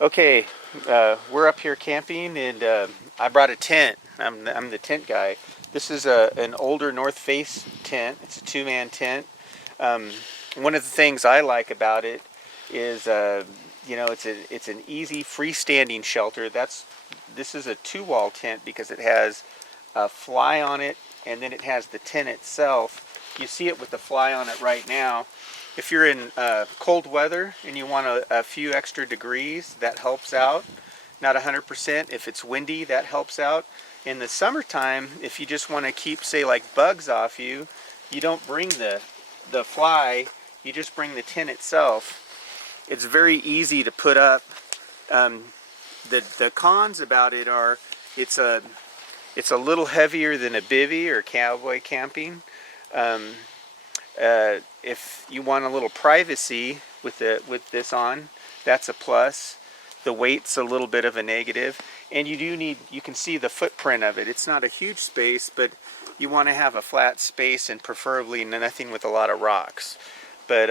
Okay, we're up here camping, and I brought a tent. I'm the tent guy. This is an older North Face tent. It's a two-man tent. One of the things I like about it is, it's an easy freestanding shelter. This is a two-wall tent because it has a fly on it, and then it has the tent itself. You see it with the fly on it right now. If you're in cold weather and you want a few extra degrees, that helps out. Not 100%. If it's windy, that helps out. In the summertime, if you just want to keep, say, like bugs off you, you don't bring the fly, you just bring the tent itself. It's very easy to put up. The cons about it are it's a little heavier than a bivy or cowboy camping. If you want a little privacy with this on, that's a plus. The weight's a little bit of a negative, and you can see the footprint of it. It's not a huge space, but you want to have a flat space and preferably nothing with a lot of rocks. But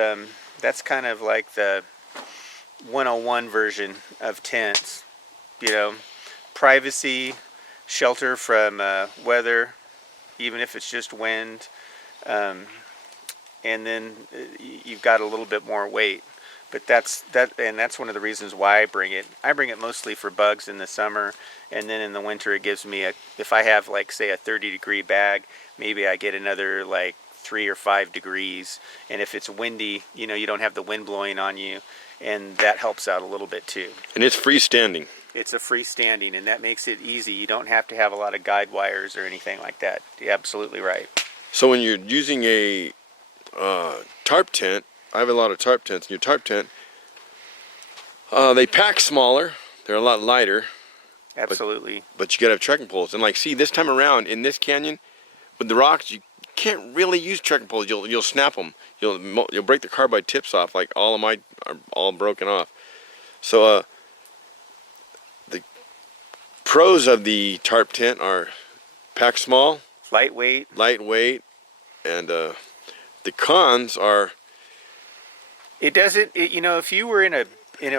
that's kind of like the 101 version of tents. Privacy, shelter from weather, even if it's just wind. And then you've got a little bit more weight, but that's one of the reasons why I bring it. I bring it mostly for bugs in the summer, and then in the winter it gives me if I have, like, say, a 30-degree bag, maybe I get another like 3 or 5 degrees, and if it's windy, you don't have the wind blowing on you, and that helps out a little bit too. And it's freestanding. It's a freestanding, and that makes it easy. You don't have to have a lot of guide wires or anything like that. You're absolutely right. So when you're using a tarp tent, I have a lot of tarp tents. In your tarp tent, they pack smaller, they're a lot lighter. Absolutely. But you gotta have trekking poles. And see, this time around in this canyon, with the rocks, you can't really use trekking poles. You'll snap them. You'll break the carbide tips off. Like all of mine are all broken off. So the pros of the tarp tent are pack small, lightweight, and the cons are if you were in a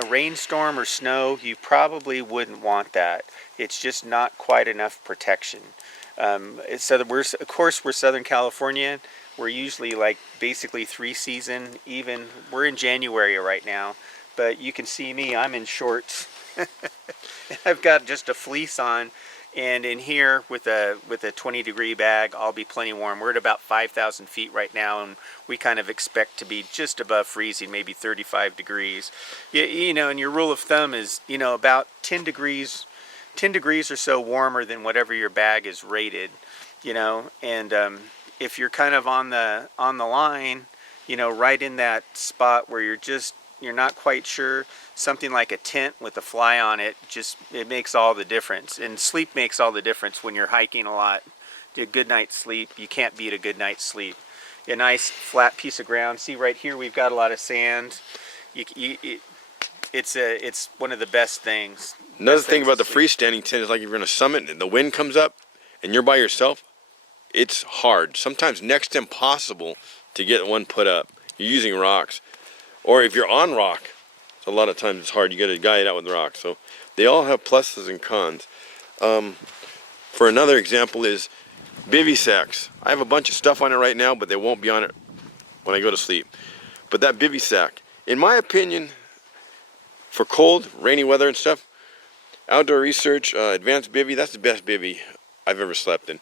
rainstorm or snow, you probably wouldn't want that. It's just not quite enough protection. We're Southern California. We're usually like basically 3-season. Even we're in January right now, but you can see me. I'm in shorts. I've got just a fleece on. And in here with a 20-degree bag, I'll be plenty warm. We're at about 5,000 feet right now, and we kind of expect to be just above freezing, maybe 35 degrees. And your rule of thumb is, about 10 degrees or so warmer than whatever your bag is rated. And if you're kind of on the line, right in that spot where you're not quite sure, something like a tent with a fly on it, it makes all the difference. And sleep makes all the difference when you're hiking a lot. A good night's sleep, you can't beat a good night's sleep. A nice flat piece of ground. See right here, we've got a lot of sand. It's one of the best things. Another thing about the freestanding tent is, like, if you're on a summit and the wind comes up and you're by yourself, it's hard, sometimes next to impossible to get one put up. You're using rocks. Or if you're on rock, a lot of times it's hard. You got to guide it out with rocks. So they all have pluses and cons. For another example is bivy sacks. I have a bunch of stuff on it right now, but they won't be on it when I go to sleep. But that bivy sack, in my opinion, for cold, rainy weather and stuff, outdoor research, advanced bivy, that's the best bivy I've ever slept in.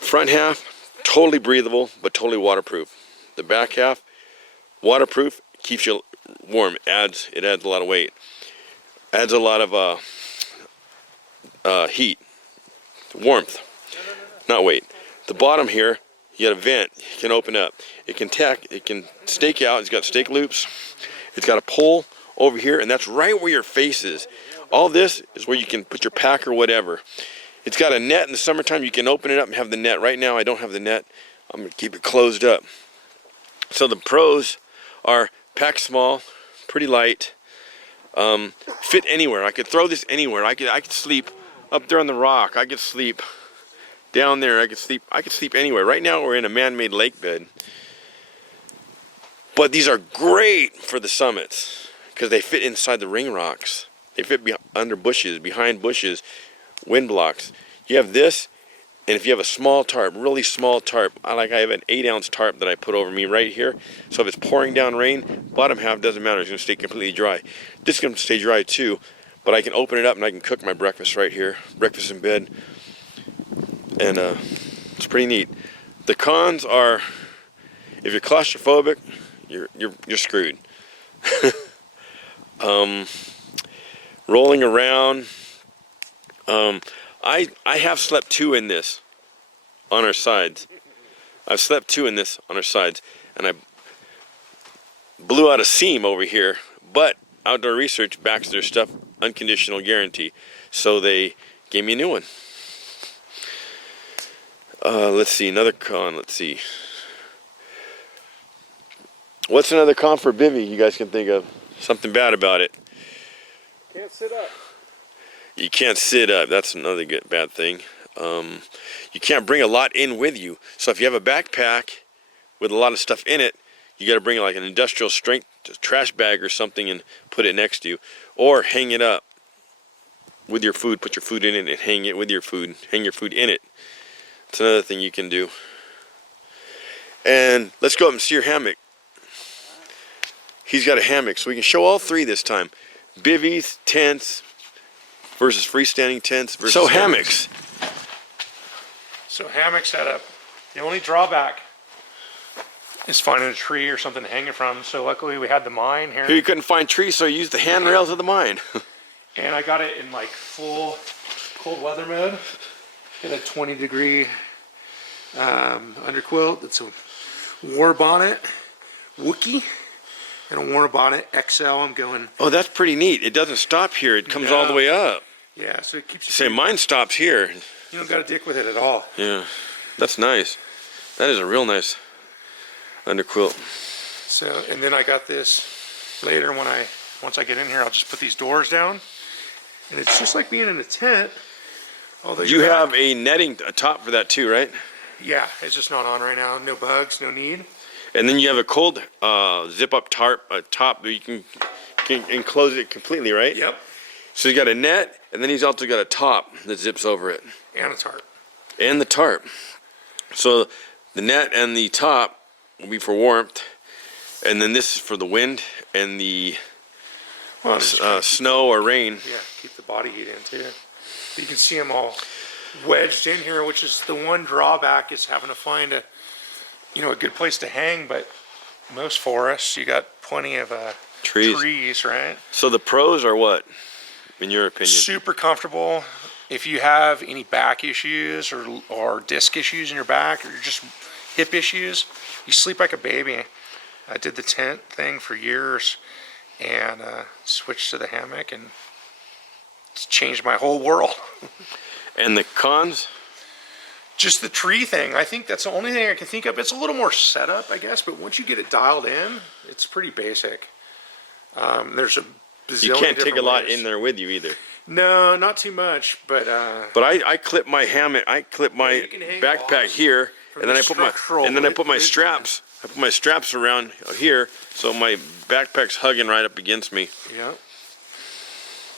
The front half, totally breathable, but totally waterproof. The back half, waterproof, keeps you warm. It adds a lot of weight. Adds a lot of heat, warmth, not weight. The bottom here, you got a vent. You can open up. It can stake out. It's got stake loops. It's got a pole over here, and that's right where your face is. All this is where you can put your pack or whatever. It's got a net in the summertime. You can open it up and have the net. Right now, I don't have the net. I'm going to keep it closed up. So the pros are pack small, pretty light, fit anywhere. I could throw this anywhere. I could sleep up there on the rock. I could sleep down there. I could sleep anywhere. Right now we're in a man-made lake bed. But these are great for the summits. because they fit inside the ring rocks. They fit under bushes, behind bushes, wind blocks. You have this, and if you have a small tarp, really small tarp, I have an 8-ounce tarp that I put over me right here. So if it's pouring down rain, bottom half doesn't matter. It's going to stay completely dry. This is going to stay dry too, but I can open it up and I can cook my breakfast right here. Breakfast in bed. And it's pretty neat. The cons are, if you're claustrophobic, you're screwed. Rolling around. I have slept 2 in this on our sides. I've slept 2 in this on our sides, and I blew out a seam over here, but Outdoor Research backs their stuff unconditional guarantee, so they gave me a new one. Let's see, another con. Let's see. What's another con for bivy you guys can think of? Something bad about it. Can't sit up. You can't sit up. That's another bad thing. You can't bring a lot in with you. So if you have a backpack with a lot of stuff in it, you got to bring like an industrial strength trash bag or something and put it next to you, or hang it up with your food. Put your food in it and hang it with your food. Hang your food in it. It's another thing you can do. And let's go up and see your hammock. He's got a hammock, so we can show all 3 this time. Bivvies, tents versus freestanding tents versus hammocks. So hammock setup. The only drawback is finding a tree or something to hang it from. So luckily we had the mine here. Here you couldn't find trees, so you used the handrails of the mine. And I got it in like full cold weather mode. Get a 20-degree underquilt. It's a war bonnet Wookie and a war bonnet XL. I'm going. Oh, that's pretty neat. It doesn't stop here. It comes all the way up. Yeah, so it keeps you. Say mine stops here. You don't got to dick with it at all. Yeah, that's nice. That is a real nice underquilt. So, and then I got this later once I get in here, I'll just put these doors down, and it's just like being in a tent. Although you have a netting top for that too, right? Yeah, it's just not on right now. No bugs, no need. And then you have a cold zip-up tarp, a top that you can enclose it completely, right? Yep. So you got a net, and then he's also got a top that zips over it. And a tarp. And the tarp. So the net and the top will be for warmth, and then this is for the wind and the snow or rain. Yeah, keep the body heat in too. You can see them all wedged in here, which is the one drawback is having to find a good place to hang. But most forests, you got plenty of trees, right? So the pros are what, in your opinion? Super comfortable. If you have any back issues or disc issues in your back or just hip issues, you sleep like a baby. I did the tent thing for years and switched to the hammock, and it's changed my whole world. And the cons? Just the tree thing. I think that's the only thing I can think of. It's a little more setup, I guess, but once you get it dialed in, it's pretty basic. There's a bazillion You can't take a lot ways. In there with you either. No, not too much, but I clip my hammock. I clip my backpack here, and then I put my straps. I put my straps around here, so my backpack's hugging right up against me. Yeah.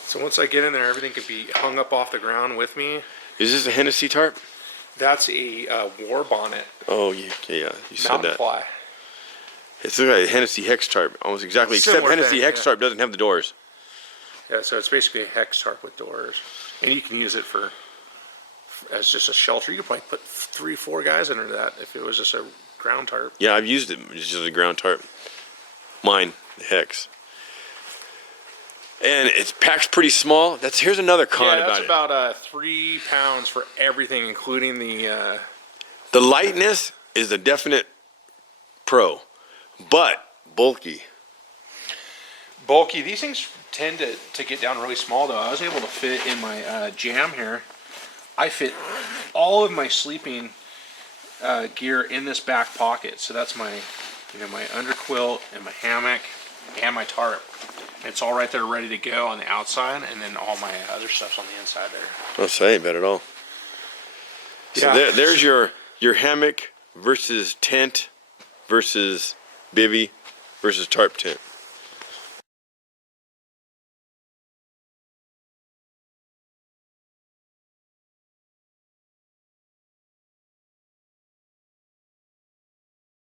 So once I get in there, everything could be hung up off the ground with me. Is this a Hennessy tarp? That's a war bonnet. Oh yeah, you said that. Fly. It's like a Hennessy hex tarp, almost exactly. Except Hennessy hex tarp doesn't have the doors. Yeah, so it's basically a hex tarp with doors, and you can use it as just a shelter. You could probably put 3-4 guys under that if it was just a ground tarp. Yeah, I've used it just as a ground tarp. Mine, the hex. And it packs pretty small. Here's another con about it. Yeah, that's about 3 pounds for everything, including the... The lightness is a definite pro, but bulky. Bulky. These things tend to get down really small, though. I was able to fit in my jam here. I fit all of my sleeping gear in this back pocket. So that's my, my underquilt and my hammock and my tarp. It's all right there ready to go on the outside, and then all my other stuff's on the inside there. I'll say, bet at all. So yeah. there's your hammock versus tent versus bivy versus tarp tent.